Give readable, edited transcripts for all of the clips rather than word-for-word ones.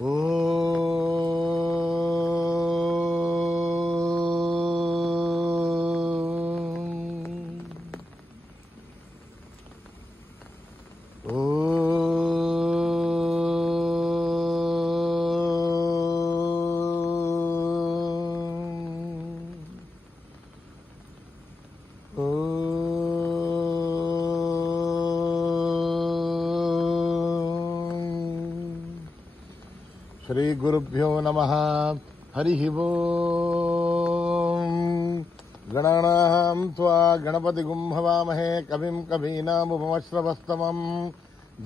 శ్రీ గురుభ్యో నమః. హరి ఓం. గణానాం త్వా గణపతిగుం హవామహే కవిం కవీనాముపమశ్రవస్తమం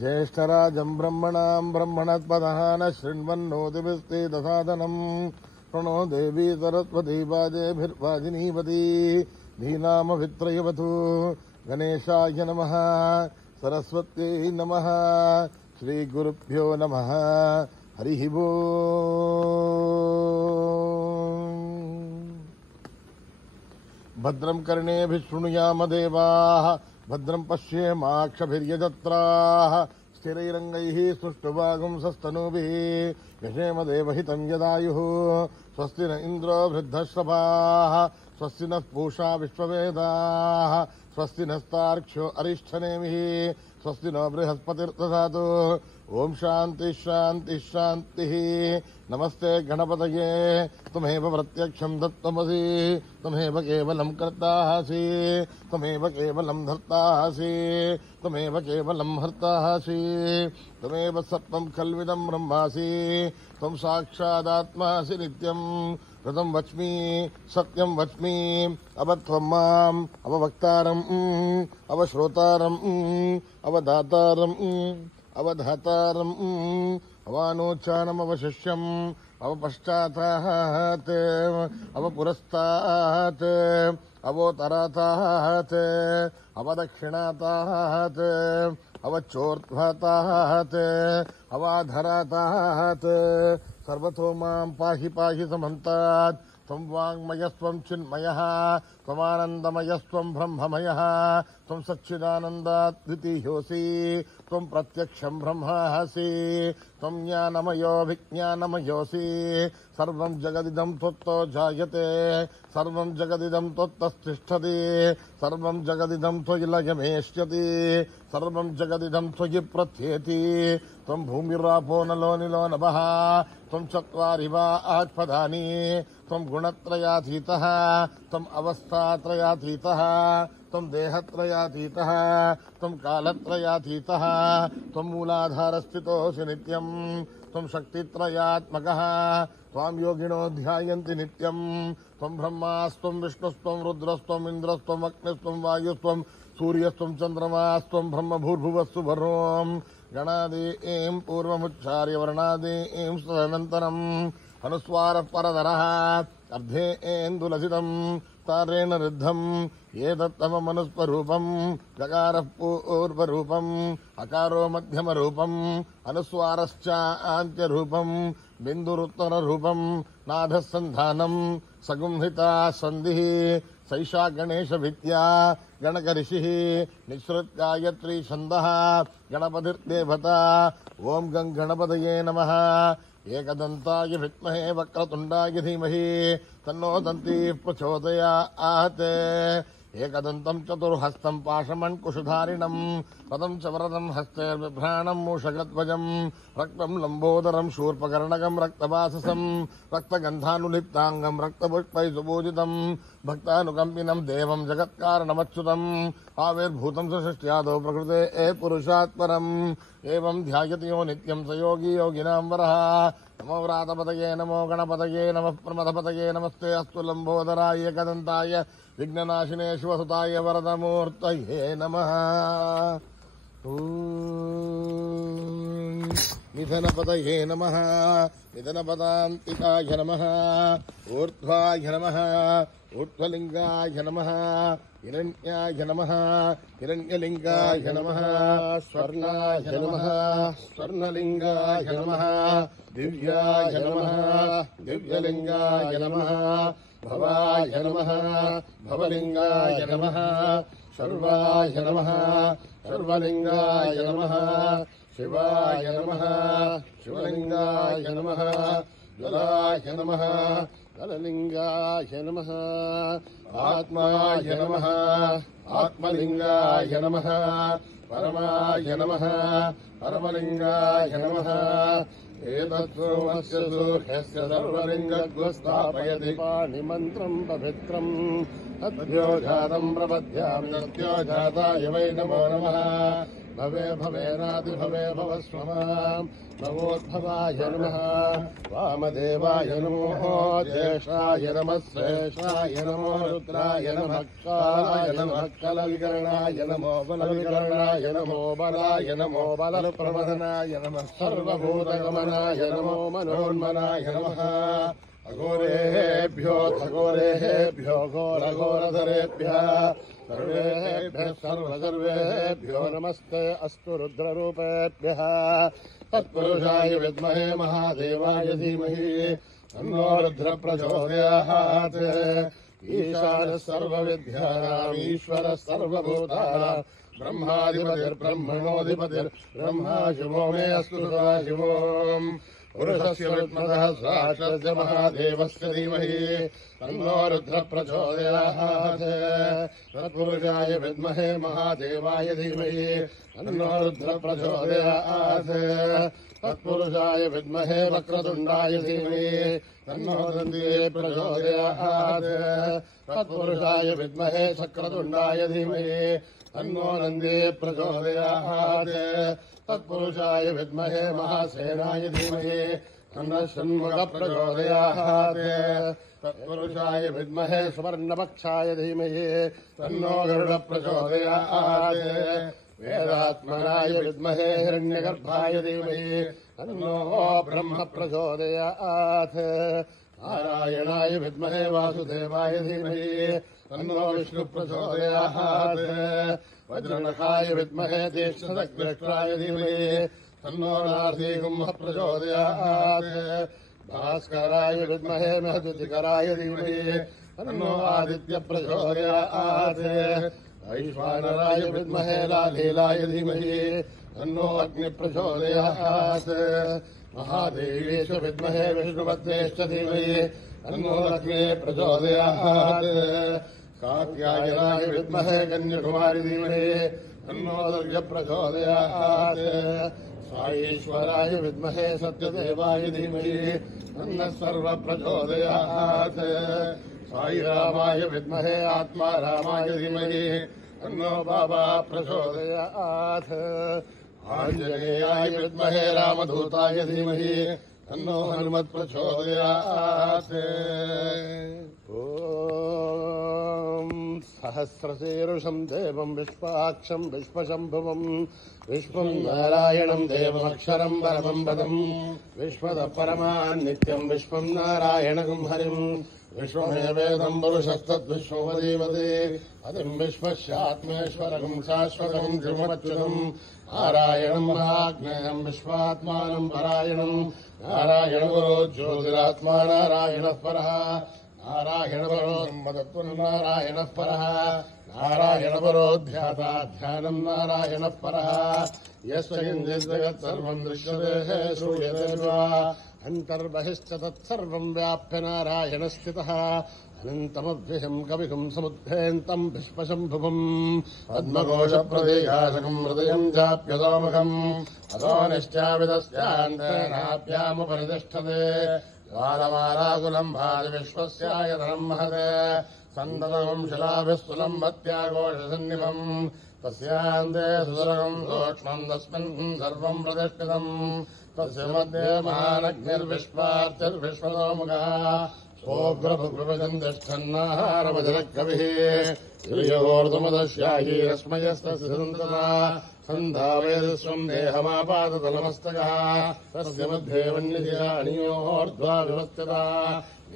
జ్యేష్ఠరాజం బ్రహ్మణాం బ్రహ్మణస్పదః శృణ్వన్నోతిభిస్తేదసాదనం ప్రణో దేవీ సరస్వతీ వాజేభిర్వాజినీవతి ధీనామవిత్రయవతు. గణేశాయ నమః. సరస్వత్యై నమః. శ్రీ గురుభ్యో నమః. హరి ఓం. భద్రం కర్ణేభిః శృణుయామ దేవాః భద్రం పశ్యేమాక్షభిర్యజత్రాః స్థిరైరంగైః సుష్ఠువాగుంసస్తనూభిः యశేమ దేవహితం యదాయుః. స్వస్తి న ఇంద్రో వృద్ధశ్రవాः స్వస్తి నః పూషా విశ్వవేదాः స్వస్తి నస్తార్క్ష్యో అరిష్ఠనేమిః స్వస్తి నో బృహస్పతిర్దధాతు. ఓం శాంతి శాంతి శాంతి. నమస్తే గణపతయే. త్వమేవ ప్రత్యక్షం దత్తమసి త్వమేవ కేవలం కర్తాసి త్వమేవ కేవలం ధర్తాసి త్వమేవ కేవలం హర్తాసి త్వమేవ సర్వం కల్విదం బ్రహ్మాసి త్వం సాక్షాదాత్మాసి నిత్యం. ఋతం వచ్మి సత్యం వచ్మి అవత్వం మాం అవవక్తారం అవశ్రోతారం అవదాతారం అవధాతారం అవానోచానమవశిష్యం అవపశ్చాతాత్ అవపురస్తాత్ అవోతరాతాత్ అవదక్షిణాతాత్ అవచోర్ధ్వతాత్ అవాధరాతాత్. సర్వతో మాం పాహి పాహి సమంతాత్. త్వం వాంగ్మయస్త్వం చిన్మయః త్వమానందమయస్త్వం బ్రహ్మమయః త్వం సచ్చిదానందాత్ ద్వితీయోసి త్వం ప్రత్యక్షం బ్రహ్మాసి త్వం జ్ఞానమయో విజ్ఞానమయోసి. సర్వం జగదిదం త్వత్తో జాయతే సర్వం జగదిదం త్వత్తస్థిష్ఠతి సర్వం జగదిదం త్వయి లయమేష్యతి సర్వం జగదిదం త్వయి ప్రత్యేతి. త్వం భూమిరాపో నలో నిలో నభః త్వం చత్వారి వా ఆత్పదాని త్వం గుణత్రయాతీతః త్వం అవస్థాత్రయాతీతః త్వం దేహత్రయాతీతః త్వం కాలత్రయాతీతః త్వం మూలాధారస్థితోऽసి నిత్యం త్వం శక్తిత్రయాత్మకః త్వాం యోగినో ధ్యాయంతి నిత్యం. త్వం బ్రహ్మాస్త్వం విష్ణుస్త్వం రుద్రస్త్వం ఇంద్రస్త్వం అగ్నిస్త్వం వాయుస్త్వం సూర్యస్త్వం చంద్రమాస్త్వం బ్రహ్మభూర్భువస్సు వరోం. గణాదీం పూర్వముచ్చార్య వర్ణాదీం తదనంతరం అనుస్వార పరదరః అర్ధేందులసితం తారేణ రుద్ధం ఏతత్తమమనుస్వరూపం. గకారః పూర్వరూపం అకారో మధ్యమరూపం అనుస్వారశ్చాంత్యరూపం బిందురుత్తరరూపం నాథః సంధానం సగుంహితా సంధిః. సైషా గణేశ విద్యా గణకరిషిః నిశ్రుత్ గాయత్రీ ఛందః గణపతిర్దేవత. ఓం గం గణపతయే నమః. ఏకదంతాయ విద్మహే వక్రతుండాయ ధీమహి తన్నో దంతిః ప్రచోదయాత్. ఏకదంతం చతుర్హస్తం పాశమణ్కుశధారిణం పదం చ వరదం హస్తైర్బిభ్రాణం మూషగధ్వజం రక్తం లంబోదరం శూర్పకర్ణకం రక్తవాససం రక్తగంధానులిప్తాంగం రక్తపుష్పై సుపూజితం భక్తానుకంపినం దేవం జగత్కారణమచ్యుతం ఆవిర్భూతం సృష్ట్యాదో ప్రకృతే పురుషాత్ పరం. ఏవం ధ్యాయతి యో నిత్యం స యోగి యోగినాం వరః. నమో వ్రాతపతయే నమో గణపతయే నమః ప్రమథపతయే నమస్తే అస్తు లంబోదరాయ ఏకదంతాయ విఘ్ననాశినే శివసుతాయ వరదమూర్తయే నమః. నిధనపతయే నమః నిధనపదాంతికాయ నమః ఊర్ధ్వాయ నమః ఊర్ధ్వలింగాయ నమః హిరణ్యాయ నమః హిరణ్యలింగాయ నమః స్వర్ణాయ నమః స్వర్ణలింగాయ నమః దివ్యాయ నమః దివ్యలింగాయ నమః భవాయ నమః భవలింగాయ నమః సర్వాయ నమః సర్వలింగాయ నమః शिवाय नमः शिवलिंगाय नमः जलाय नमः जललिंगाय नमः आत्माय नमः आत्मलिंगाय नमः परमाय नमः परमलिंगाय नमः एतत्सोमस्य सूर्यस्य सर्वलिङ्गग्रस्थापयति पाणिमन्त्रम् पवित्रम् तद्भ्यो जातम् प्रपद्यामि तद्भ्यो जाताय वै नमो नमः भवे भवेनादिभवे भवस्व माम् नमोद्भवाय नमः वामदेवाय नमो ज्येष्ठाय नमः श्रेष्ठाय नमो रुद्राय नमः कालाय नमः कलविकरणाय नमो बलविकरणाय नमो बलाय नमो बलप्रवदनाय नमः सर्वभूतगमनाय नमो मनोन्मनाय नमः अघोरेभ्यो खगोरेभ्यो घोरघोरधरेभ्यः सर्वेभ्यः सर्वेभ्यो नमस्ते अस्तु रुद्ररूपेभ्यः तत्पुरुषाय विद्महे महादेवाय धीमहि तन्नो रुद्रः प्रचोदयात् ईशानः सर्वविद्यानाम् ईश्वरः सर्वभूतानां ब्रह्माधिपतिर्ब्रह्मणोऽधिपतिर्ब्रह्मा शिवो मे अस्तु सदाशिवो पुरुषस्य विद्मतः सहस्रस्य महादेवस्य धीमहि तन्नो रुद्रः प्रचोदयात् तत्पुरुषाय विद्महे महादेवाय धीमहि तन्नो रुद्रः प्रचोदयात् तत्पुरुषाय विद्महे वक्रतुण्डाय धीमहि तन्नो दन्तिः प्रचोदयात् तत्पुरुषाय विद्महे शक्रतुण्डाय धीमहि तन्नो नन्दिः प्रचोदयात् तत्पुरुषाय विद्महे महासेनाय धीमहि तन्नः षण्मुखः प्रचोदयात् तत्पुरुषाय विद्महे सुवर्णपक्षाय धीमहि तन्नो गरुडः प्रचोदयात् वेदात्मनाय विद्महे हिरण्यगर्भाय धीमहि तन्नो ब्रह्म प्रचोदयात् नारायणाय विद्महे वासुदेवाय धीमहि तन्नो विष्णुः प्रचोदयात् वज्रनखाय विद्महे तीक्ष्णदग्धराय धीमहि तन्नो नारसिंहः प्रचोदयात् भास्कराय विद्महे महद्युतिकराय धीमहि तन्नो आदित्य प्रचोदयात् वैश्वानराय विद्महे लालीलाय धीमहि तन्नो अग्नि प्रचोदयात् महादेवीश विद्महे विष्णुपत्नेश्च धीमहि तन्नो लक्ष्मी प्रचोदयात् कात्यायनाय विद्महे कन्याकुमारी धीमहि तन्नो दुर्गा प्रचोदयात् साईश्वराय विद्महे सत्यदेवाय धीमहि तन्नः सर्व प्रचोदयात् साईरामाय विद्महे आत्मारामाय धीमहि तन्नो बाबा प्रचोदयात् आञ्जनेयाय विद्महे रामदूताय धीमहि तन्नो हनुमत् प्रचोदयात् सहस्रशीर्षम् देवम् विश्वाक्षम् विश्वशम्भुवम् विश्वम् नारायणम् देवमक्षरम् परमम् पदम् विश्वतः परमान् नित्यम् विश्वम् नारायणम् हरिम् विश्वमेवेदम् पुरुषस्तद्विश्वमधीमते हरिम् विश्वस्यात्मेश्वरकम् शाश्वतम् ध्रुवमच्युतम् नारायणम् महाज्ञेयम् विश्वात्मानम् परायणम् नारायणगुरो ज्योतिरात्मा नारायणः परः नारायणपरो मदत्वन्नारायणः परः नारायणपरो ध्याता ध्यानम् नारायणः परः यस्य किञ्चित् सर्वम् दृश्यते श्रूयते वा अन्तर्बहिश्च तत्सर्वम् व्याप्य नारायणस्थितः अनन्तमव्ययम् कविकुम् समुद्धेन्तम् विश्वशम्भुवम् पद्मकोशप्रदेयासकम् हृदयम् चाप्यतोमुखम् अतो निश्चाविदस्यान्तरेणाप्यामुपरितिष्ठते द्वारमालाकुलम् भाति विश्वस्यायतनम् महते सन्दतमम् शिलाभिस्तुलम् भत्याघोषसन्निभम् तस्यान्ते सुदुर्गम् सूक्ष्मम् तस्मिन् सर्वम् प्रतिष्ठितम् तस्य मध्ये महानग्निर्विश्वार्थिर्विश्वतोमुखः सोऽग्रभुग्रभजम् तिष्ठन्नाहारवज्रकविः श्रियोर्धुमदस्याही रश्मयस्तस्य सन्तता सन्धावेदस्वम् देहमापादतलमस्तकः तस्य मध्ये वह्निशिराणियोर्ध्वा विवस्थिता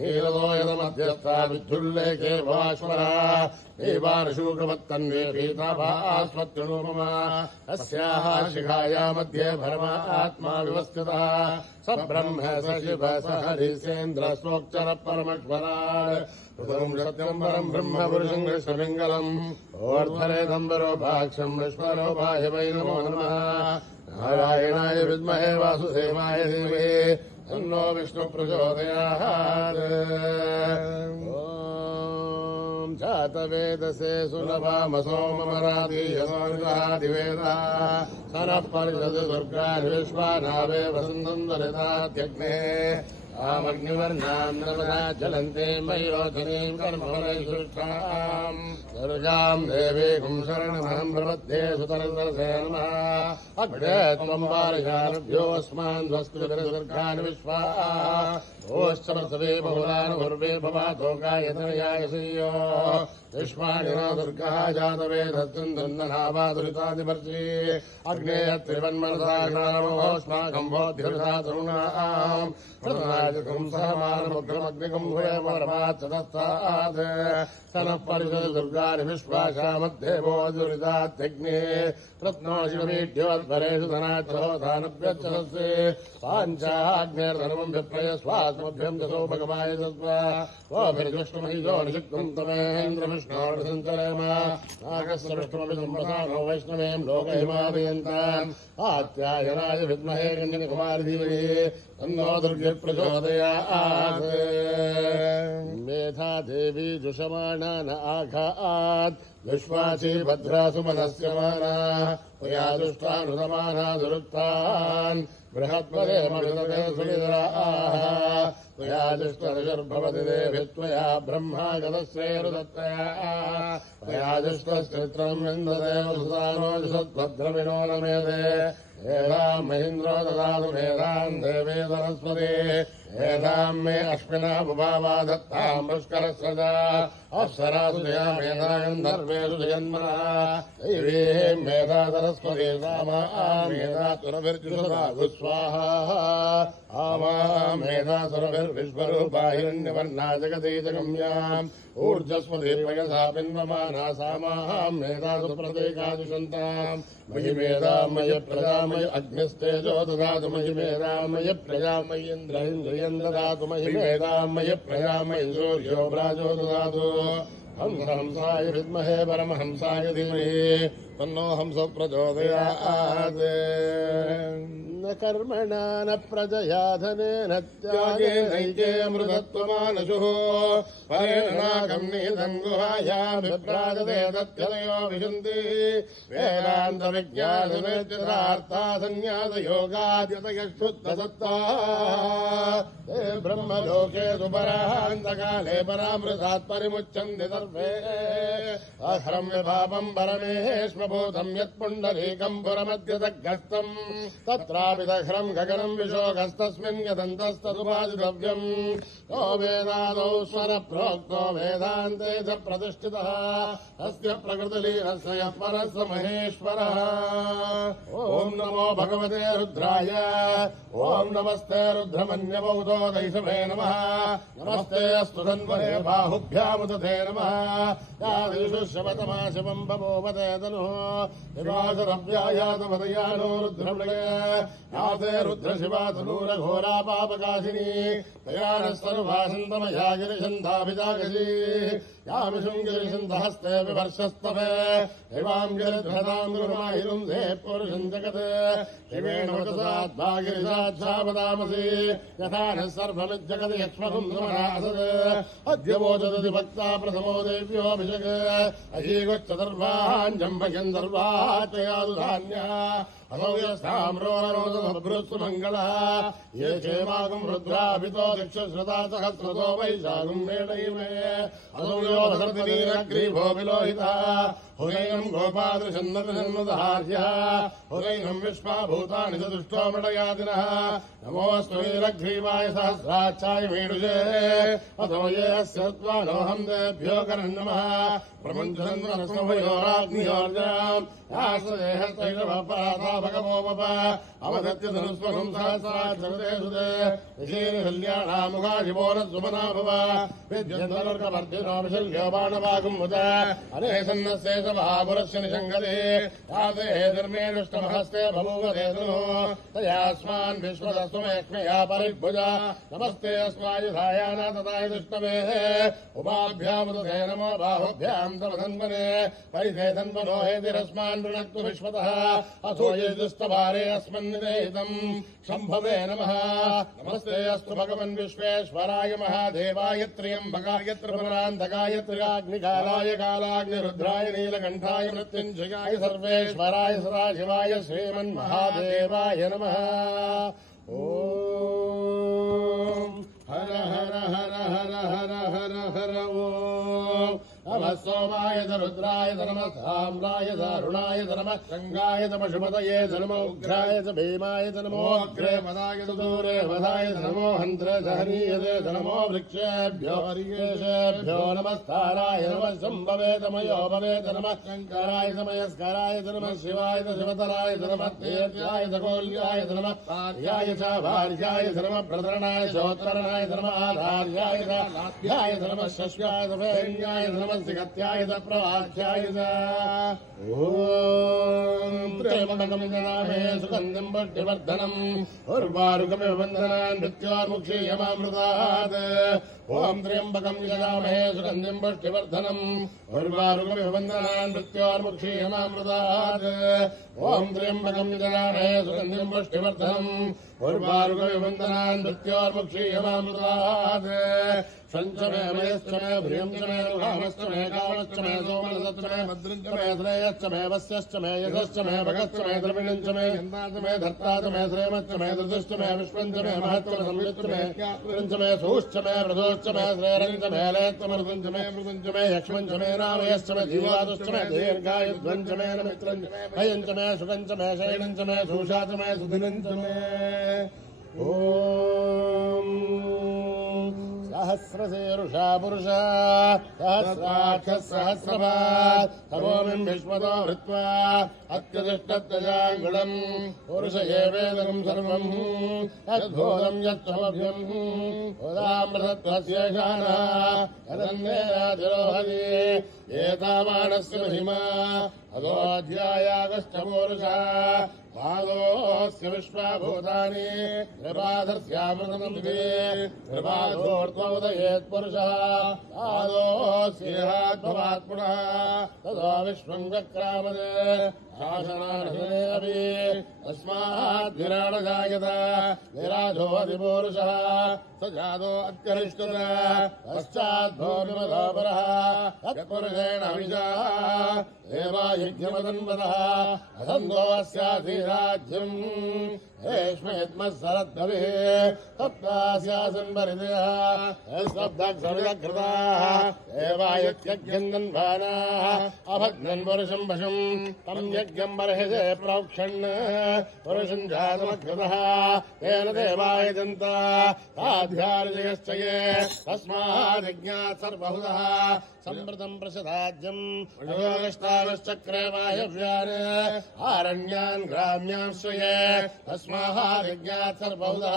नीलतो यदमध्यस्था विद्युल्लेखे भास्वरः देवानुशूकवत्तन्वे पीताभास्वत्युनुपमा अस्याः शिखाया मध्ये भरमात्मा विवस्थितः स ब्रह्म स शिव स हरिसेन्द्र स्वोक्चरः परमश्वराट् ऋतम् सत्यम् परम् ब्रह्म पुरुषम् कृष्णलिङ्गम् मङ्गलम् ओर्ध्वरे दम्बरोपाक्षम् विश्वरूपाय वै नमो नमः नारायणाय विद्महे वासुदेवाय धीमहि तन्नो विष्णुप्रचोदयात् ॐ जातवेदसे सुलभामसोमराधीयसोमितादिवेदा सनः परिषदि दुर्गाणि विश्वानावे वसन्तम् दलितात्यग्ने आमग्निवर्णाम् नर्मदा ज्वलन्ते मयूरोधनीम् कर्मफलैसृष्टाम् दुर्गाम् देवीम् शरणमहम् प्रपद्ये सुतरसरसे नमः अग्ने त्वम् पारिषानुभ्योऽस्मान् स्वस्तिर्दुर्गानि विश्वा ओश्चरसवे बहुलानुभुर्वे भवातो गायतनयाय श्रियो विश्वाणि न दुर्गः जातवेदस्मिन् दन्दनावादुरितादिवर्षि अग्ने त्रिवन्मनसाग्नामोऽस्माकम् बोध्यृता तरुणाम् प्रतनायकम् सहमानमुग्रमग्निकम् भूयमरमाच्चतस्तात् सनः परिषदि दुर्गानि विश्वाशामद्देवो दुरितात्यग्ने रत्नोशिवमीड्योद्भरेषु धनाच्छोधानभ्यच्छसे पाञ्चाग्नेर्धर्मम् विप्रय स्वात्मभ्यम् दशो भगवाय तस्वा ओभिर्विष्णुमहिषो निषिक्तम् तमेन्द्रविष्णोर्सञ्चरेम नागस्य विष्णुमपि सम्प्रसानो वैष्णवेम् लोकहिमाभियन्ताम् आत्यायनाय विद्महे कन्यकुमारि धीमहि तन्नो दुर्गे प्रचोदयात् मेधा देवी जुषमाणान आघात् विश्वाची भद्रासु मनस्यमाना त्वया दुष्टानुसमाना दुरुक्तान् बृहत्पदेमविदते सुनिधराः त्वया दुष्टर्षर्भवति देवि त्वया ब्रह्मा गतश्रेरुदत्तया त्वया दुष्टश्चित्रम् विन्दते वसुतानो जुषद्भद्रविनो न मेधे एताम् महीन्द्रो ददातु मेधाम् देवे सरस्वती एताम् मे अश्विनामुभावा दत्ताम् पुष्करस्रजा अप्सरासु जया मेधा गन्धर्वेषु जयन्मनः दैवीम् मेधा सरस्वती सामा मेधा सुरभिर्जुषदागुस्वाहा आमा मेधा सुरभिर्विश्वरूपा हिरण्यवर्णा जगदीजगम्याम् ऊर्जस्वती पयसा पिन्वमाना सामाम् मेधा सुप्रतीकाजुषन्ताम् मयि मेधाम् मयि प्रजामयि अग्निस्तेजो ददातु मयि मेधाम् मयि प्रजामयि इन्द्रियम् ददातु मयि मेधाम् मयि प्रजामयि सूर्यो व्राजो ददातु हंसाय विद्महे परमहंसाय धीमहि तन्नो हंसः प्रचोदयात् न कर्मणा न प्रजया धनेन त्यागेनैके अमृतत्वमानशुः परेणाकम् निहितम् गुहायाम् विभ्राजते तत्यदयो विशन्ति वेदान्तविज्ञानमेत्यर्थार्था सन्न्यासयोगाद्यतयशुद्धसत्ताः ते ब्रह्मलोके सुपरान्तकाले परामृतात् परिमुच्यन्ति सर्वे अहरम् विभावम् परमेश्वभूतम् यत्पुण्डरीकम् पुरमद्यतग्रस्तम् तत्रापि दह्रम् गगनम् विशोकस्तस्मिन् यदन्तस्तदुपादितव्यम् यो वेदादौ स्वर प्रोक्तो वेदान्ते च प्रतिष्ठितः अस्य प्रकृतिलीनस्य यः परः स महेश्वरः ॐ नमो भगवते रुद्राय ॐ नमस्ते रुद्रमन्यबौधो दैशवे नमः नमस्ते अस्तु धन्वहे बाहुभ्यामुदते नमः यादिषु शवतमा शिवम् बभूवते तनुः शिवासुरव्यायातमदयानो रुद्रमृगे याते रुद्रशिवा तनूरघोरा पापकाशिनी तया नः सर्वासन्तमया गिरिशन्धाभिजागसी यामिषुम् गिरिशन्धहस्ते विवर्षस्तवे हिवाम् गिरिध्वताम् गुरुमाहिरुम् धे पुरुषम् जगत् शिवेण वचसाद्वा गिरिशाच्छापदामसि यथा नः सर्वमिज्जगति यक्ष्मभुम् समरासत् अद्य वोचदति भक्ता प्रथमो देव्योऽभिषेक अजीगोच्चतर्वाञ्जम्भयन् सर्वाचयादु धान्यः असौ यस्ताम्रोरोदभृत्सु मङ्गलः ये क्षेमाकम् रुद्राभितो दिक्षश्रुता सहस्रतो वैशाखम् मेणैमे असौ यो भसर्तिनीरग्रीभो विलोहितः हुरैनम् गोपादृशन्नदहार्यः हुरैनम् विश्वाभूतानि च दुष्टो मृडयादिनः नमोऽस्तु नीरग्रीवाय सहस्राक्षाय मीडुषे अथो ये अस्य त्वानोऽहम् तेभ्यो करम् नमः प्रमुञ्चन्द्रनस्मभयोराग्नियोर्जाम् याश्वदेहस्तैषवपराता भगवोपप अवदत्य धनुस्वहम् सहस्राक्षरते सुते ऋषीर्हल्याणामुखाशिवोरस्वमना भव विद्यन्तर्कवर्धिनो विशल्य तुल्योबाणवागुमुद अनेसन्नस्येष महापुरस्य निषङ्गते तासे धर्मेणुष्टमहस्ते बभूवदेतुनो तयास्मान् विश्वदस्वमेक्ष्मया परिभुजा नमस्ते अस्मायुधायान तथाय दुष्टवेः उपाभ्यामुदधे नमो बाहुभ्याम् तमधन्वने परिधे धन्वनो हेतिरस्मान् वृणक्तु विश्वतः अथो ये दुष्टभारे अस्मन्निदेहितम् शम्भवे नमः नमस्ते अस्तु भगवन् विश्वेश्वराय महादेवाय त्र्यम्बकाय त्रिपुरान्तकाय त्रिकाग्निकालाय कालाग्निरुद्राय नीलकण्ठाय मृत्युञ्जयाय सर्वेश्वराय सदाशिवाय श्रीमन्महादेवाय नमः ॐ हर हर हर हर हर हर हर ॐ नमः सोमाय रुद्राय नमः साम्राय दारुणाय नमः शङ्गाय नमः शुभदये नमः उग्राय भीमाय नमो अग्रे मदाय दूरे मदाय नमो हन्त्रे सहनीयते नमो वृक्षेभ्यो हरिकेशेभ्यो नमस्काराय नमः शम्भवे तमयो भवे नमः शङ्कराय नमस्काराय नमः शिवाय शिवतराय नमः तेजाय खगोल्याय नमः कार्याय च भार्याय नमः प्रधरणाय चोत्तरणाय नमः आधार्याय नाथ्याय नमः शस्याय वेण्याय नमः सिगत्याय प्रवाख्याय ॐ त्र्यम्बकं जनामहे सुगन्धिं पुष्टिवर्धनम् उर्वारुकमिव बन्धनान् मृत्योर्मुक्षीयमामृतात् ॐ त्र्यम्बकं जनामहे सुगन्धिं पुष्टिवर्धनम् उर्वारुकमिव बन्धनान् मृत्योर्मुक्षीयमामृतात् ॐ त्र्यम्बकं जनामहे सुगन्धिं पुष्टिवर्धनम् उर्वारुकमिव बन्धनान् मृत्योर्मुक्षीयमामृतात् शञ्चमे मयश्च मे भ्रियं च मे रुहामश्च मे कामश्च मे सोमनसश्च मे भद्रं च मे श्रेयश्च मे वस्यश्च मे यशश्च मे भगश्च मे द्रविणं च मे यन्नाथ मे धर्ता च मे श्रेमश्च मे धृतश्च मे विश्वं च मे महत्व संयुक्त मे च मे सूश्च मे प्रदोश्च मे श्रेरं च मे लयत्वमृतं च मे यक्ष्मं च मे रामयश्च मे जीवादुश्च मे दीर्घायुध्वं च मे मित्रं च मे भयं च मे सुखं च मे शयनं च मे सूषा च मे सुदिनं च मे ॐ सहस्रशीर्षा पुरुषः सहस्राक्षः सहस्रपात् तमोमिं विश्वतो हृत्वा अत्यतिष्ठत्यजाङ्गुलम् पुरुष एवेदकं सर्वम् यद्भूतं यत्त्वमभ्यम् उदामृतत्वस्येषानः यदन्नेनातिरोहति एतावानस्य महिमा अधोऽध्यायागश्चपूरुषः पादोऽस्य विश्वाभूतानि कृपाधस्यामृतमन्विते कृपाधोर्त्वोदयेत्पुरुषः पादोऽस्येहात्मवात्पुनः ततो विश्वं चक्रामदे शासनार्हणे अपि तस्माद्विराडजायत विराजोऽधिपूरुषः स जातो अत्यरिष्टुतः पश्चाद्भूमिमधोपरः यत्पुरुषेण हविषः देवायज्ञमदन्वतः असन्दोऽस्याधिराज्यम् रेष्मेत्मः सरद्भविः तप्तास्यासन् परिदयः स्तब्धक्षमिदकृताः देवायत्यज्ञन्दन्वानाः अभग्नन् पुरुषम् पशुम् तम् यज्ञम् बर्हिषे प्रोक्षन् पुरुषम् जातमकृतः तेन देवाय दन्ता ताध्यार्जयश्च ये तस्माद्यज्ञात् सर्वहुतः सम्प्रतम् प्रसदाज्यम् योगष्टागश्चक्रे वायव्यान् आरण्यान् ग्राम्यान् श्रये तस्माद्यज्ञात् सर्वहुतः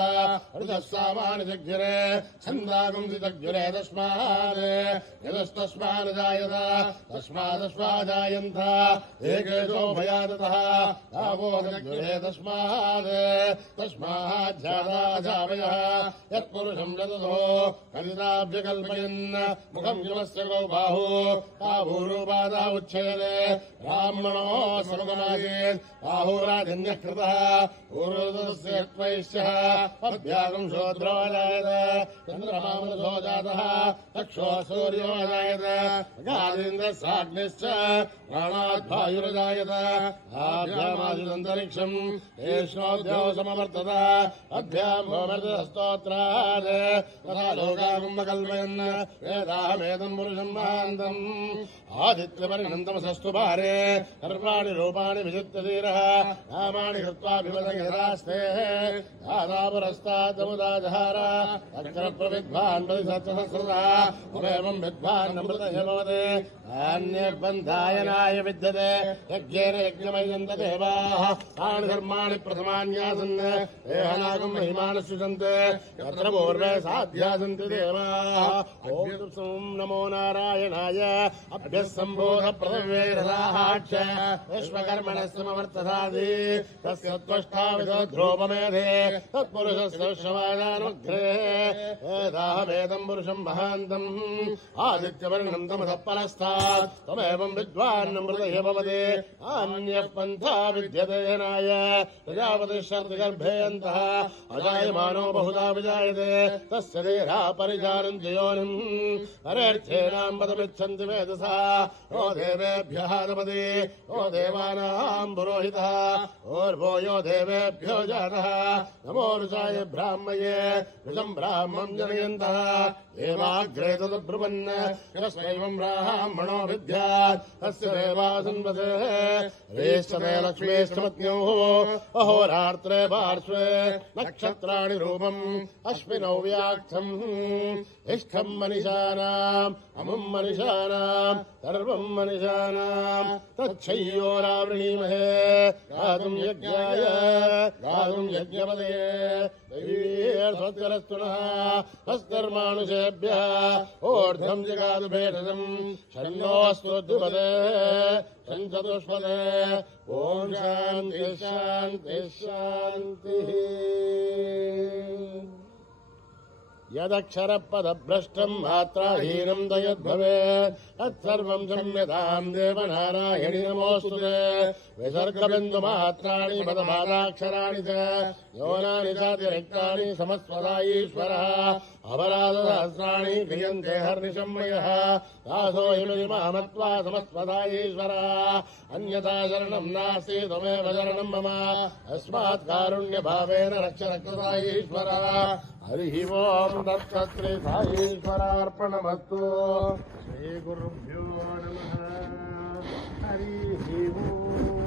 ऋतः सामानि जग्जुरे छन्दागुंसि जग्जुरे तस्मात् यदस्तस्मान् जायत तस्मादस्माजायन्त एकेशो भयादतः तावो जग्जुरे तस्माज्जाताजावयः यत्पुरुषम् जततो कलिताभ्यकल्पयन् मुखम् यमस्य गौ बाहु ताभूरूपादा उच्छयते ब्राह्मणो समुगमासीत् बाहुराजन्यः कृतः पूर्वस्य त्वैश्यः अभ्यागम् शूद्रो जायत चन्द्रमामृतो जातः चक्षो सूर्यो जायत गादीन्द्रः साग्निश्च प्राणाद्वायुर्जायत आभ्यामादिदन्तरिक्षम् एष्णोऽभ्यो समवर्तत अभ्याम् भोमर्तस्तोत्रात् तथा लोकाकुम्भकल्पयन् वेदाहमेदम् पुरुषम् महान्तम् आदित्यपरिणन्तमसस्तु भारे सर्वाणि रूपाणि विचित्य धीरः कामानि कृत्वाभिमतयदास्ते दादापुरस्तादमुदाजहार अक्षरप्रविद्वान् प्रतिसत्सहस्रतः तमेवं विद्वान् अमृतस्य भवते अन्यबन्धायनाय विद्यते यज्ञेन यज्ञमयन्त देवाः तानि धर्माणि प्रथमान्यासन् देहनागं महिमानः सृजन्ते यत्र पूर्वे साध्या सन्ति देवाः ॐ नमो नारायणाय अभ्यः सम्बोध प्रदव्यैरसाहाक्ष विश्वकर्मणः समवर्तसादि तस्य त्वष्टाविदो ध्रुवमेधे तत्पुरुषस्य श्रवाजानुग्रे वेदाहमेदं पुरुषं महान्तम् आदित्यवर्णं तमसः परस्तात् तमेवं विद्वान् अमृतस्य भवते अन्यः पन्था विद्यते नाय प्रजापतिः शर्दगर्भेऽन्तः अजायमानो बहुधा विजायते तस्य देहा परिचारन्ति योनिम् परेर्थेनां पदमिच्छन्ति वेदसा यो देवेभ्यः नमते यो देवानां पुरोहितः ओर्भो यो देवेभ्यो जातः नमो ऋषाय ब्राह्मये ऋषं ब्राह्मं जनयन्तः देवाग्रे तद्ब्रुवन् यस्मैवं ब्राह्मणो विद्यात् तस्य देवासन्वसे रेष्ठते लक्ष्मीष्ठमत्न्योः अहोरात्रे पार्श्वे नक्षत्राणि रूपम् अश्विनौ व्याख्यम् इष्ठं मनिषानाम् अमुं मनिषानाम् सर्वं मनिषानाम् तच्छय्योरावृणीमहे गातुं यज्ञाय गातुं यज्ञपदे दैवीर्भद्रस्तुनः हस्तर्मानुषेभ्यः ऊर्ध्वं जगातु भेषजम् शन्नोऽस्तुद्युपदे शञ्चतुष्पदे ॐ शान्तिः शान्तिः शान्तिः यदक्षरपदभ्रष्टं मात्राहीनं दयद्भवेत् तत्सर्वं क्षम्यतां देवनारायणि नमोऽस्तुते विसर्गबिन्दुमात्राणि पदपादाक्षराणि च योनानि चातिरिक्तानि समस्वदा ईश्वरः अपराधसहस्राणि क्रियन्ते हर्निशम्मयः दासोऽयमिति मामत्वा समस्वदा ईश्वरः अन्यथा शरणं नास्ति त्वमेव शरणं मम अस्मात् कारुण्यभावेन रक्ष रक्षसा ईश्वरः हरिः ओम् दत्तत्रे साईश्वरार्पणमस्तु श्रीगुरुभ्यो नमः हरिः ओम्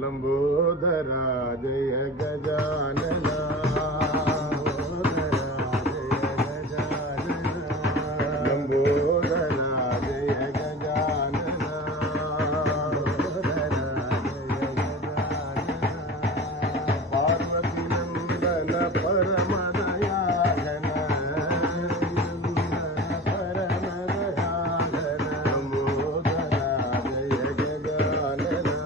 लंबोदरा जय गजानना लंबोदरा जय गजानना पार्वती नंदन परमदयाघन लंबोदरा जय गजानना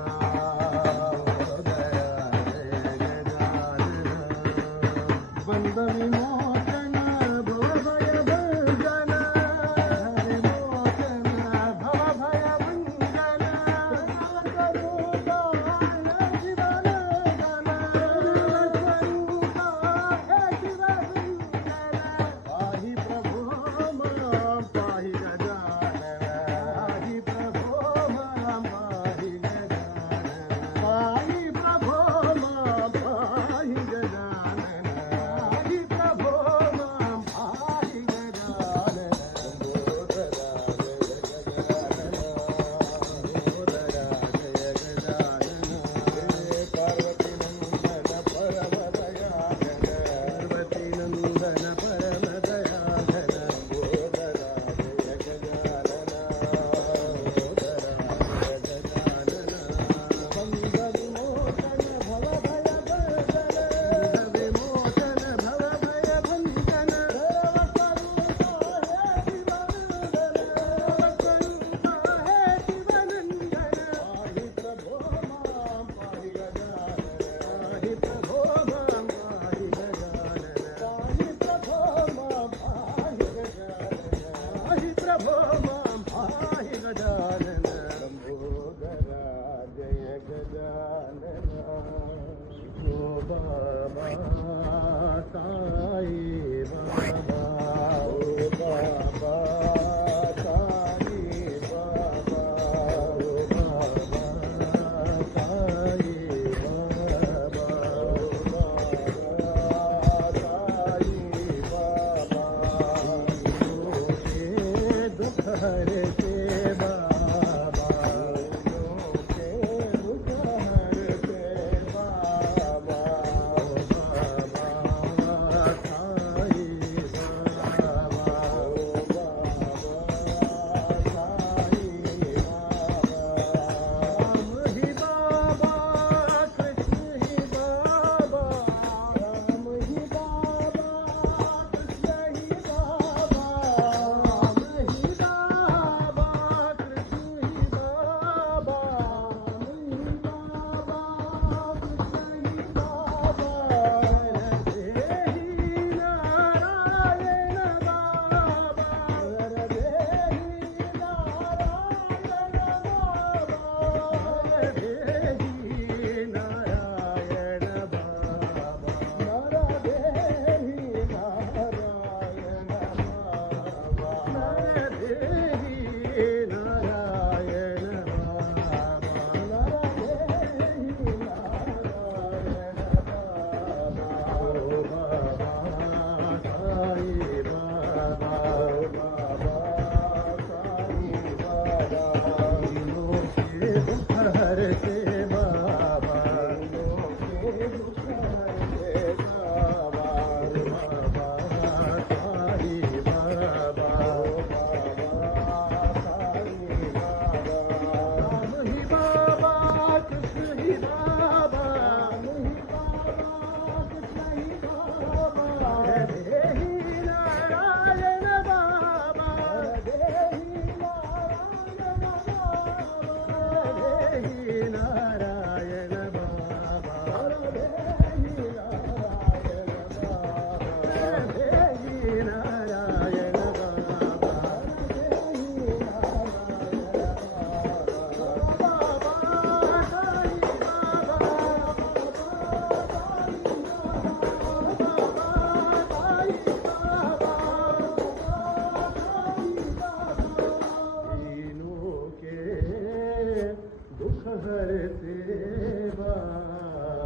हरते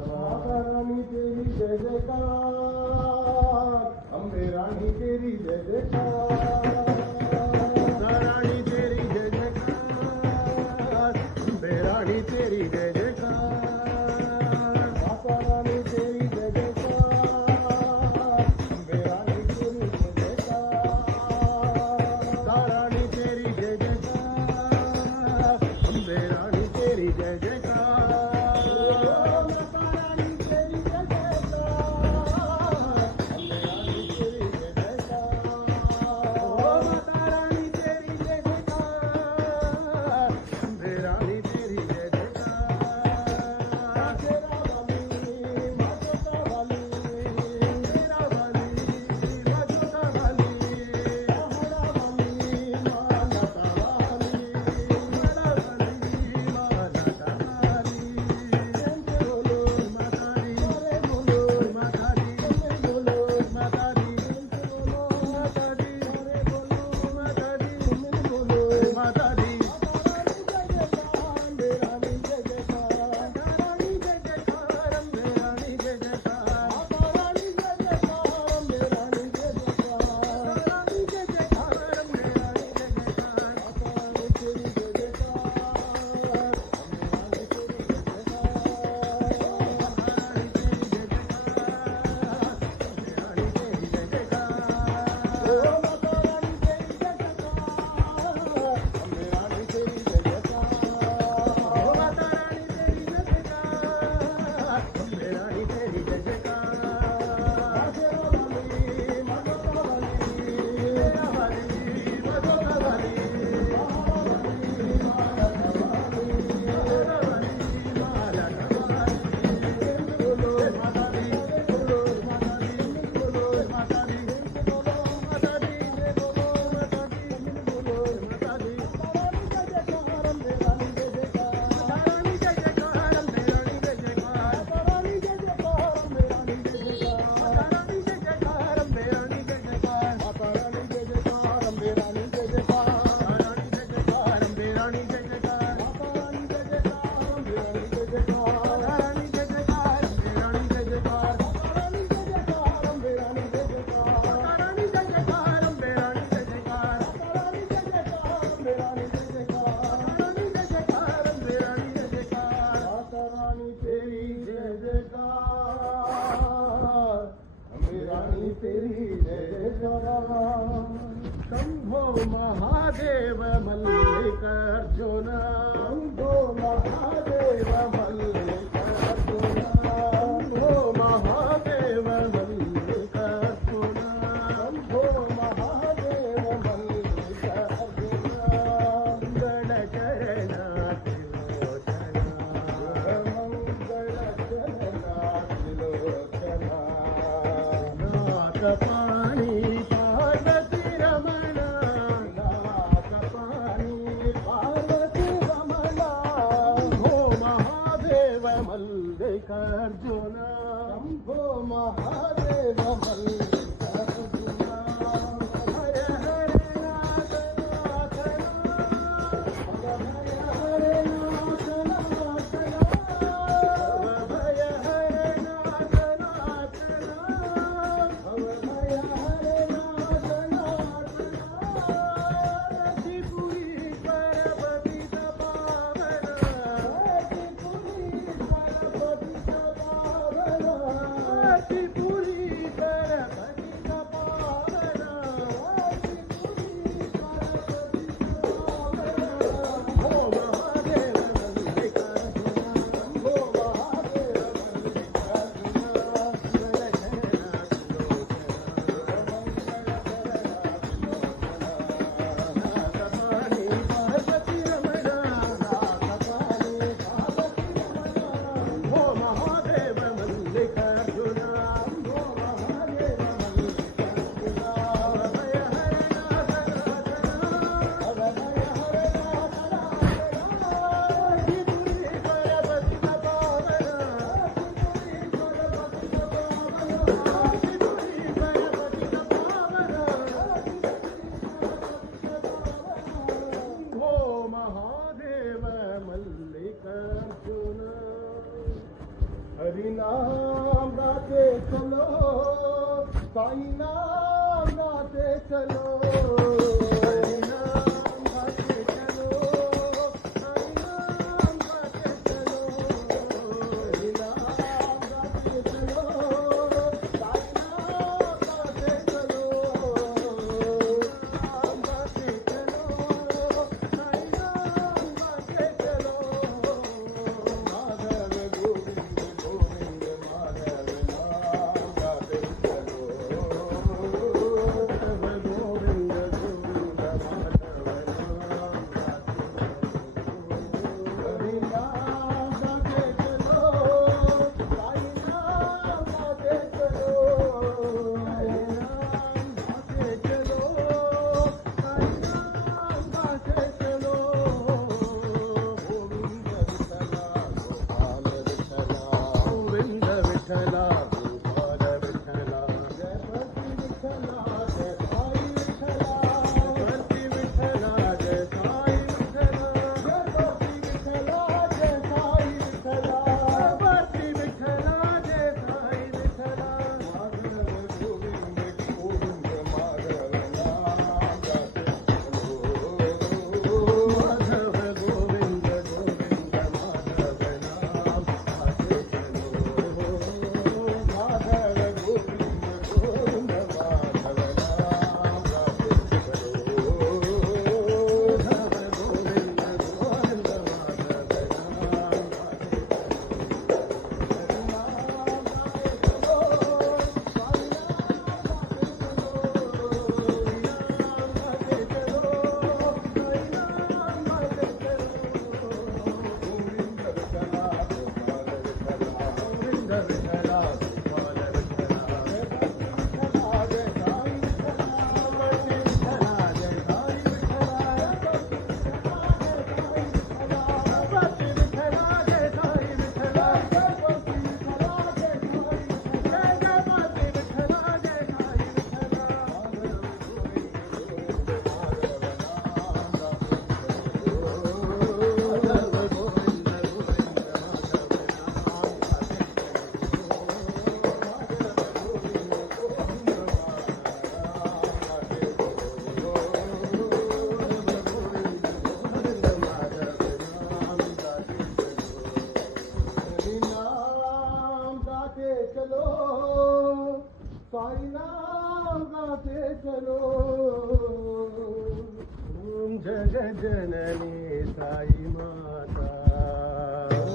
माता रानी तेरी जय जयकार, अम्बे रानी तेरी जय जयकार, रानी तेरी जय जयकार, अम्बे रानी तेरी जय जयकार, माता रानी तेरी जय जयकार, अम्बे रानी तेरी जय जयकार, रानी तेरी जय जयकार, अम्बे रानी तेरी जय जयकार, माता रानी तेरी जय जयकार, अम्बे रानी तेरी जय जयकार, माता रानी तेरी जय जयकार, अम्बे रानी तेरी जय जयकार, तेरा वाली माता वाली, तेरा वाली माता वाली, हरा वाली माता वाली, हरा वाली माता वाली, बोलो माता दी, अरे बोलो माता दी, बोलो माता दी, बोलो माता दी, अरे बोलो माता दी, बोलो माता दी, रानी जय जयकार, रानी जय जयकार, अम्बे रानी जय जयकार, रानी जय जयकार, अम्बे रानी जय जयकार, रानी जय जयकार, अम्बे रानी जय जयकार, रानी तेरी जय जयकार, अम्बे रानी तेरी जय जयकार, माता रानी तेरी जय जयकार, अम्बे रानी तेरी जय जयकार, माता रानी तेरी जय जयकार, अम्बे रानी तेरी जय जयकार, तेरा वाली माता वाली, तेरा वाली माता वाली, बोलो माता दी, बोलो माता दी, बोलो माता दी, बोलो माता दी, बोलो माता दी, बोलो माता दी, रानी जय जयकार, अम्बे रानी जय जयकार, रानी जय जयकार, अम्बे रानी जय जयकार, रानी जय जयकार, अम्बे रानी जय जयकार, रानी जय जयकार, अम्बे रानी जय जयकार, माता रानी जय जयकार, अम्बे रानी जय जयकार, रानी जय जयकार, अम्बे रानी जय जयकार, माता रानी जय जयकार, अम्बे रानी जय जयकार, रानी जय जयकार, अम्बे रानी जय जयकार, रानी जय जयकार, अम्बे रानी जय जयकार, रानी जय जयकार, अम्बे रानी जय जयकार, रानी जय जयकार, अम्बे रानी जय जयकार, रानी जय जयकार, अम्बे रानी जय जयकार, माता रानी तेरी जय जयकार, अम्बे रानी तेरी जय जयकार, शंभो महादेव मल्लिकार्जुन, शंभो महादेव मल्लिकार्जुन, शंभो महादेव मल्लिकार्जुन, शंभो महादेव मल्लिकार्जुन, मंगल चरणा त्रिलोचना, मंगल चरणा त्रिलोचना, नाथ पाणी पार्वती रमण, नाथ पाणी पार्वती रमण, शंभो महादेव मल्लिकार्जुन, शंभो महादेव मल्लिकार्जुन, हरे हरे नाथ नाथ हरे हरे नाथ नाथ भय हरे नाथ नाथ भय हरे नाथ नाथ, रतिपुरी परपतित पावन, रतिपुरी परपतित पावन, साई नाम गाते चलो साई नाम गाते चलो ओम जग जननी साई माता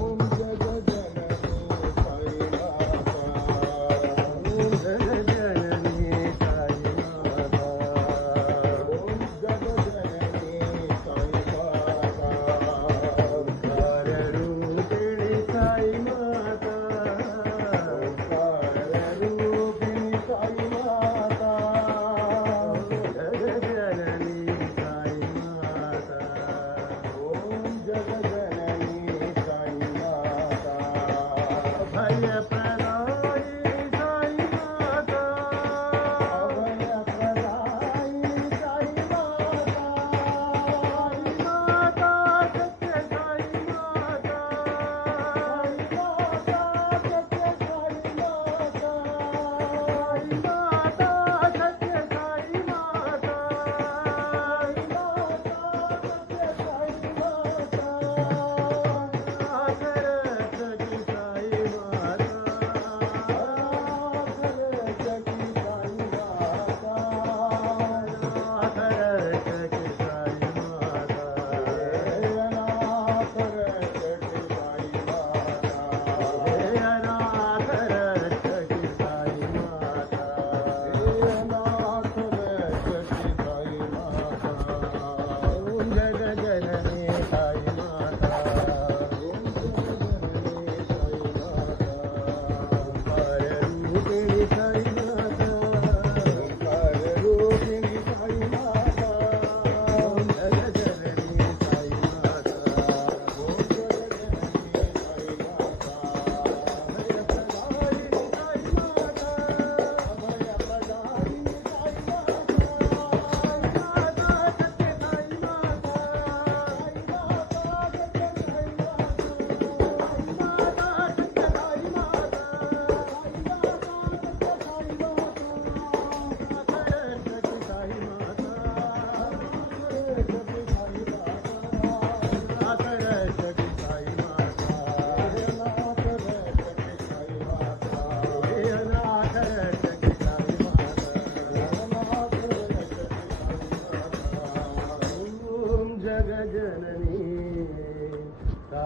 ओम जग जननी साई माता ओम जग जननी साई माता ओम जग जननी साई माता ओंकार रूपिणी साई माता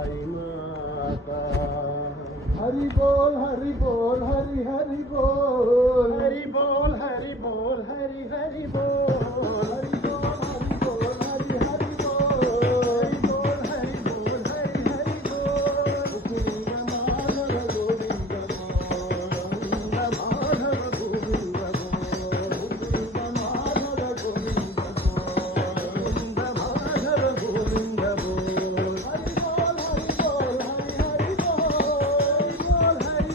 साई माता। हरि बोल हरि बोल हरि हरि बोल, हरि बोल हरि बोल हरि हरि बोल, हरि बोल हरि बोल हरि हरि बोल, हरि बोल हरि बोल हरि हरि बोल। गोविंद माधव गोविंद बोल, गोविंद माधव गोविंद बोल, गोविंद माधव गोविंद बोल, गोविंद माधव गोविंद बोल। हरि बोल हरि बोल हरि हरि बोल, हरि बोल हरि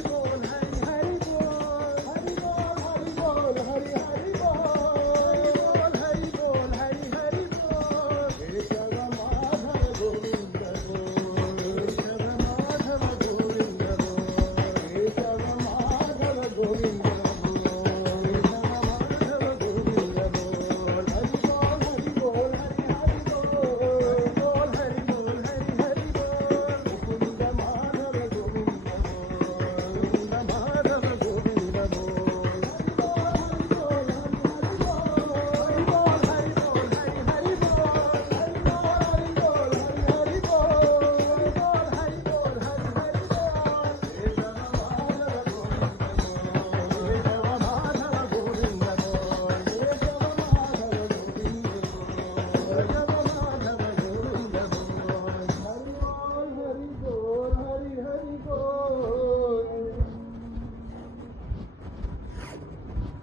हरि बोल, हरि बोल हरि बोल हरि हरि बोल, हरि बोल हरि हरि बोल। केशव माधव गोविंद बोल, केशव माधव गोविंद बोल, केशव माधव गोविंद बोल, केशव माधव गोविंद बोल। हरि बोल हरि बोल हरि हरि बोल, बोल हरि बोल हरि हरि बोल। मुकुंद माधव गोविंद बोल, मुकुंद माधव गोविंद बोल। हरि बोल हरि बोल हरि हरि बोल, हरि बोल हरि बोल हरि हरि बोल, हरि बोल हरि बोल हरि हरि बोल, हरि बोल हरि बोल हरि हरि बोल। केशव माधव गोविंद बोल, केशव माधव गोविंद बोल, केशव माधव गोविंद बोल, केशव माधव गोविंद बोल। हरि बोल हरि बोल हरि हरि बोल।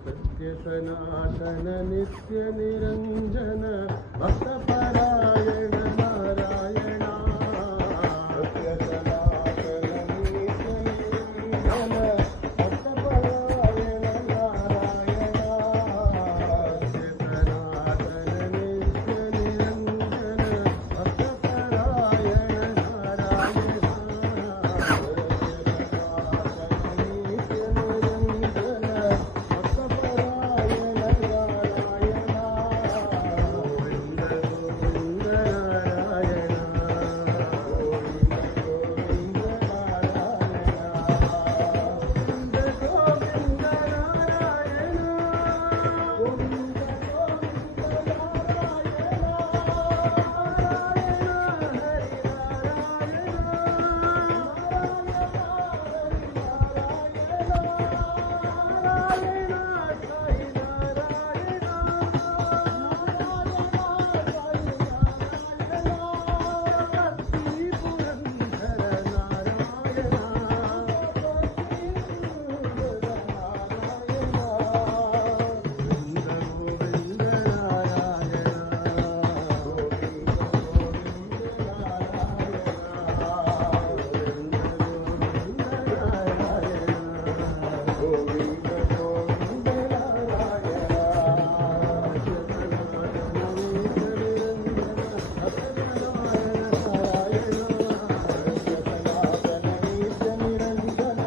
सत्य सनातन नित्य निरंजन भक्तपरायण नारायण, सत्य सनातन नित्य निरंजन भक्तपरायण नारायण, सत्य सनातन नित्य निरंजन भक्तपरायण नारायण, सत्य सनातन नित्य निरंजन भक्तपरायण नारायण। गोविंद गोविंद नारायण, गोविंद गोविंद नारायण, गोविंद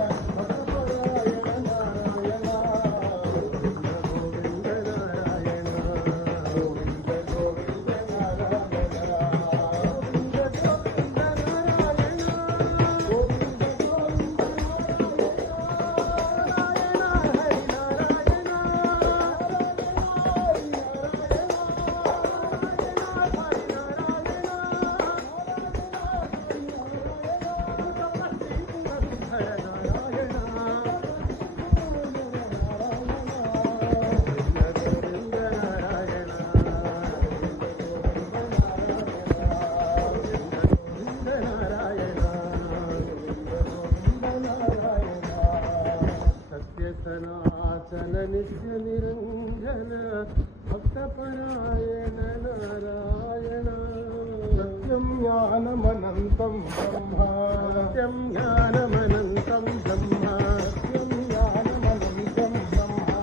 गोविंद नारायण, गोविंद गोविंद सनातन नित्य निरंजन भक्तपरायण नारायण, सत्यं ज्ञानमनन्तं ब्रह्म, सत्यं ज्ञानमनन्तं ब्रह्म, सत्यं ज्ञानमनन्तं ब्रह्म, सत्यं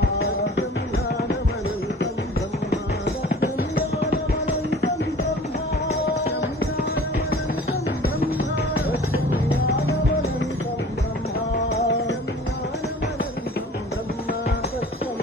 ज्ञानमनन्तं ब्रह्म, सत्यं ज्ञानमनन्तं ब्रह्म, सत्यं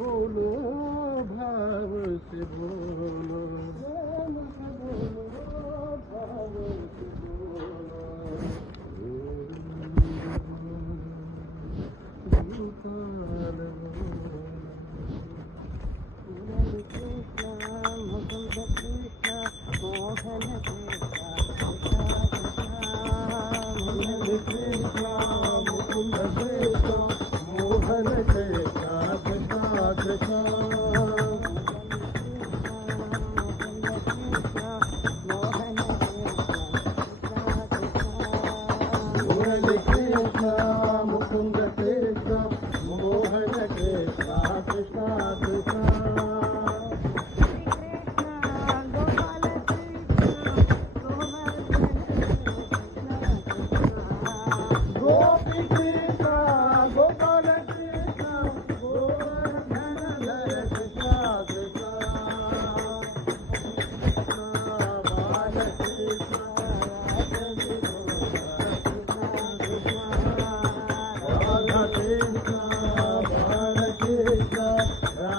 बोलो भाव से बोलो भाव से बोलो गोपाल कृष्ण मुकुंद कृष्ण मोहन कृष्ण कृष्ण कृष्ण मुरली कृष्ण मुकुंद कृष्ण मोहन कृष्ण कृष्ण कृष्ण गोपी कृष्ण गोपाल कृष्ण गोवर्धन कृष्ण कृष्ण बाल कृष्ण राधा कृष्ण बाल कृष्ण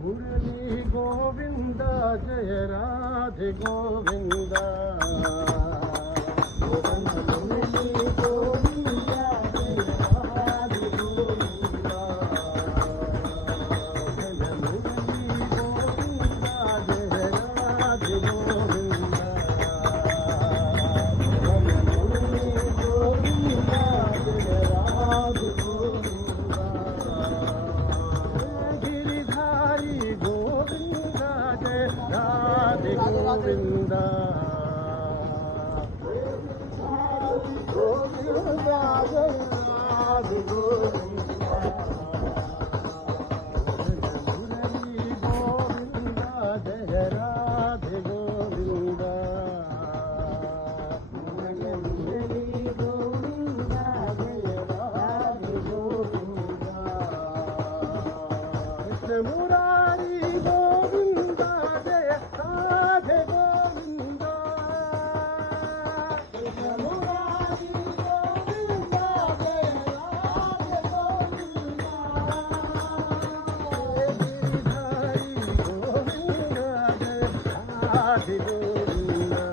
मुरली गोविंद जय राधे गोविंद मुरली गोविंद जय राधे गोविंद मुरली गोविंद जय राधे गोविंद मुरली गोविंद जय Radhe Govind Radhe Govinda Govinda Radhe Govinda Murali Govinda Jai Radhe Govinda Murali Govinda Jai Radhe Govinda Krishna Murari Govinda Radhe Govinda Krishna Murari Govinda Jai Radhe Govinda Giridhari Govinda Jai Radhe Govinda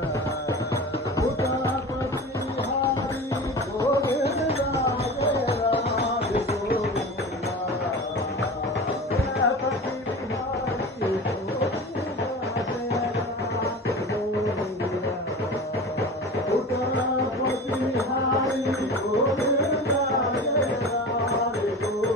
Uttapati Hari Govinda Jai Radhe Govinda Uttapati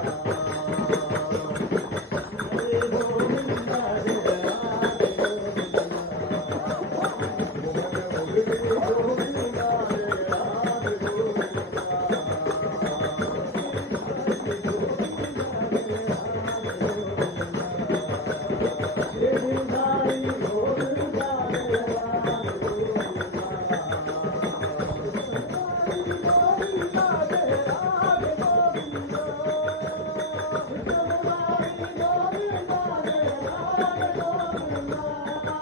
Hari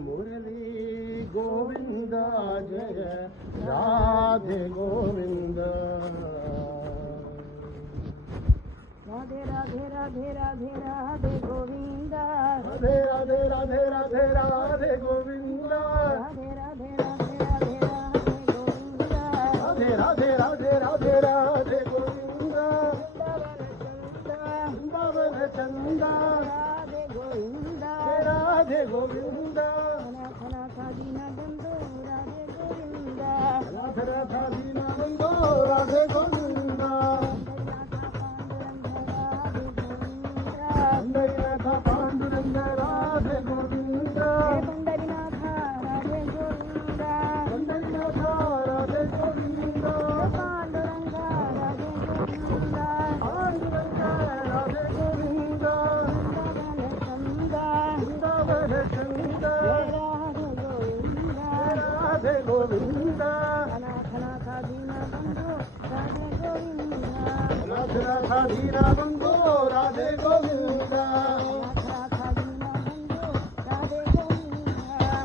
Murali Govinda Jaya Radhe Govinda Radhe Radhe Radhe Radhe Radhe Govinda Radhe Radhe Radhe Radhe Radhe Govinda Radhe Radhe Radhe Radhe Radhe Govinda Radhe Radhe Radhe Radhe Radhe Govinda Vrindavan Chanda Radhe Govinda Radhe Govinda Radha Dina Bando Radhe Govinda Radha Dina Bando Radhe Govinda Pandarinatha Panduranga Radhe Govinda Pandarinatha Radhe Govinda Pandarinatha Radhe Govinda Panduranga Radhe Govinda Panduranga Radhe Govinda Vrindavan Chanda Vrindavan Chanda Radhe Govind अनाथ दीन बंधु राधे गोविंद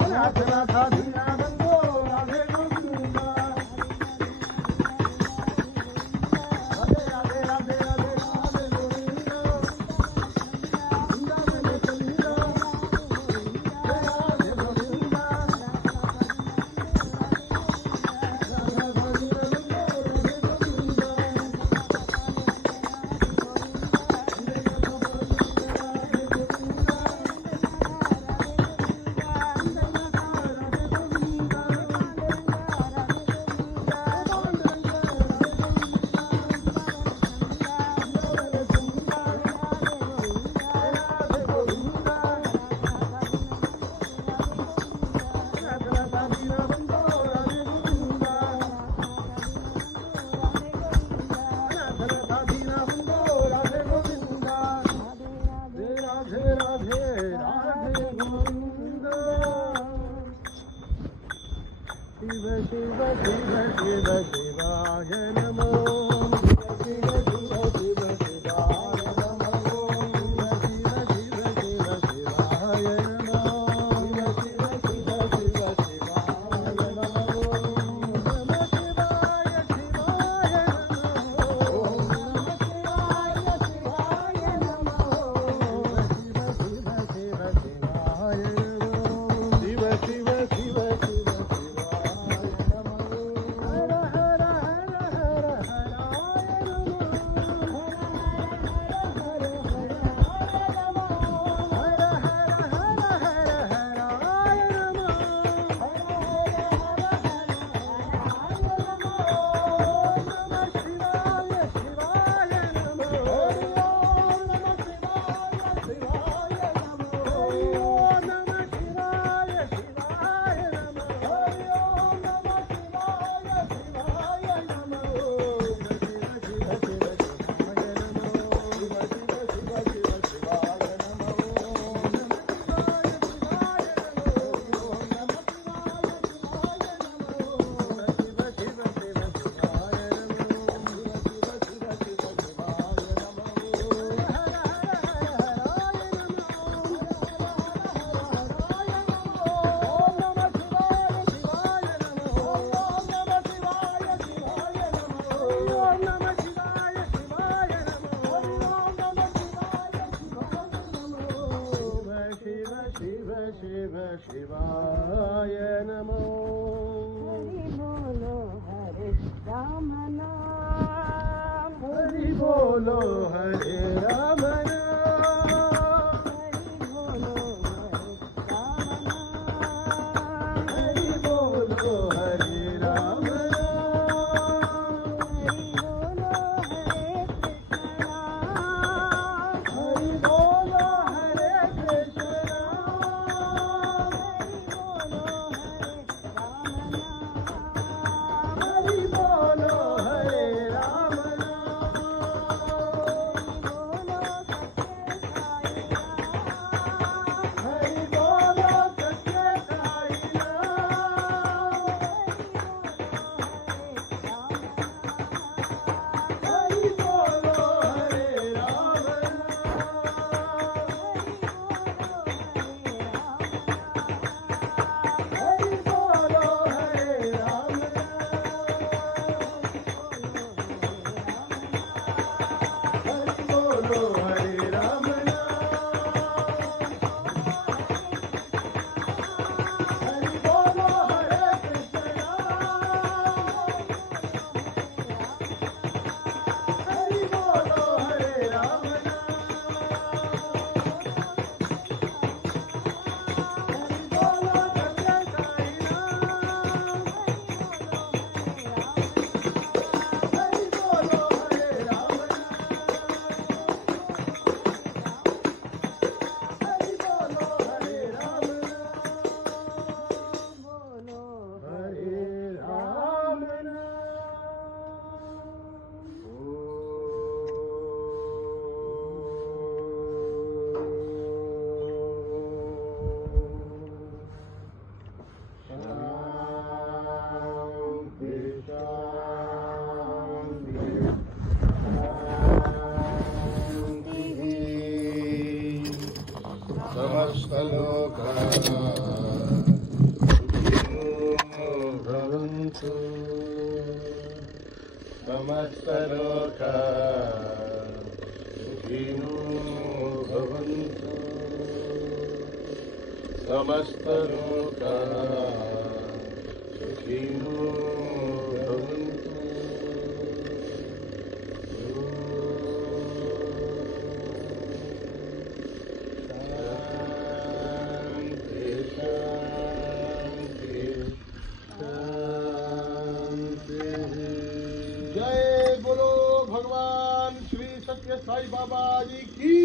अनाथ दीन बंधु राधे गोविंद अनाथ दीन बंधु राधे गोविंद राधे राधे राधे राधे राधे गोविंद वृंदावन गोविंद राधे गोविंद शिवाय नमो हरि बोलो हरे राम नाम हरि बोलो हरे राम हरि बोलो हरे राम हरि बोलो हरे कृष्ण हरि बोलो हरे राम समस्तलोका सुखिनो भवन्तु समस्तलोका सुखिनो भवन्तु शान्ति शान्ति शान्ति। जय बोलो भगवान श्री सत्य साई बाबा जी की।